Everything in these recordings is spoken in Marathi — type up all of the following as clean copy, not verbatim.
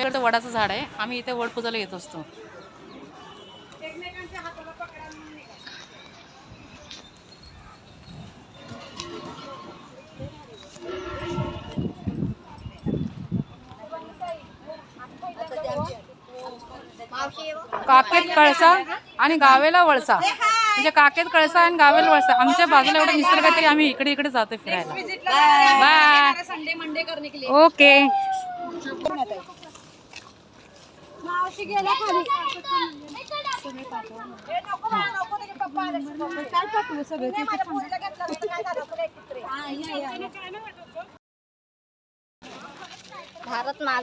इकडे वडाचं झाड आहे, आम्ही इथे वड पूजायला येत असतो. काकेत कळसा आणि गावेला वळसा, म्हणजे काकेत कळसा आणि गावेला वळसा. आमच्या बाजूला एवढं निसर्ग आहे तरी आम्ही इकडे इकडे जातो फिरायला. बाय. संडे मंडे करने के लिए. ओके.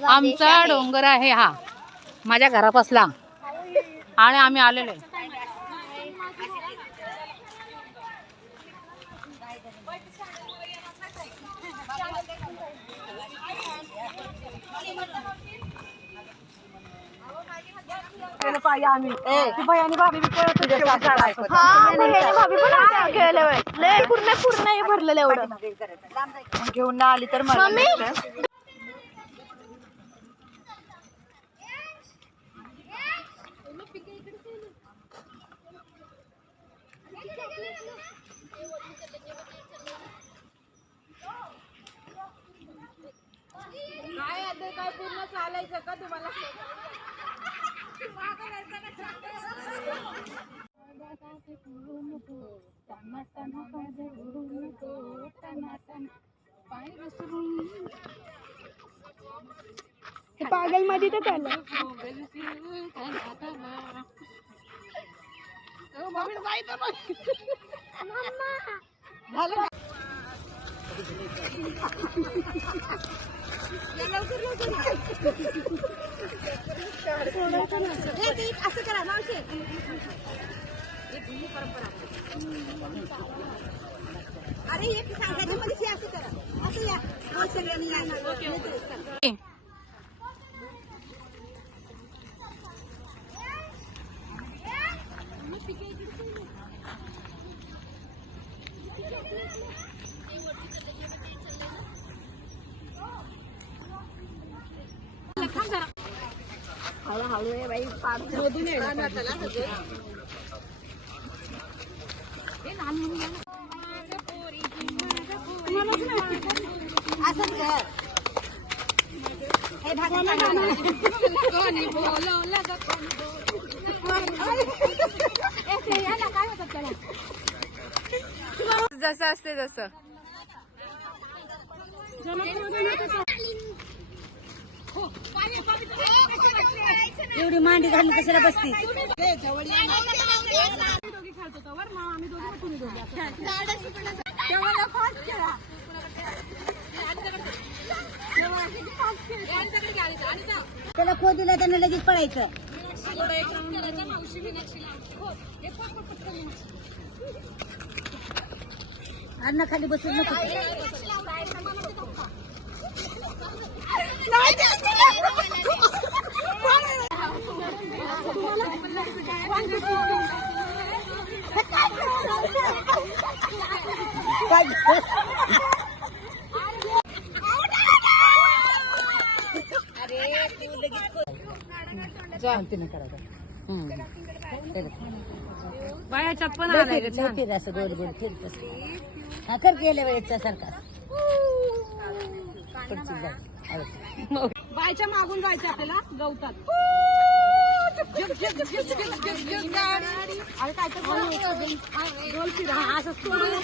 आमचा डोंगर आहे हा, माझ्या घरापासला, आणि आम्ही आलेलो आहे. भरलेलं एवढं घेऊन ना आली तर काय पूर्ण चालायचं का तुम्हाला? पागल मध्ये तर चाललं. असं करा मावशी. अरे एक सांगायचं मध्ये असं करा, असं या सगळ्यांनी. हळूहळू आहे बाई, मधून ये. असंच कर. हे कोणी बोलवलं काय होतं त्याला? जसं असते तसं. एवढी मांडी घालून कशाला बसती? त्याला खो दिला त्यानं लगेच पळायचं. अन्न खाली बसून नको. बाया चप्पल असं गोल गोल फिरत हा कर गेल्या वेळेचा सारखा. बायच्या मागून जायचं आपल्याला गवतात. अरे काय तर गोल फिरा असं सोडून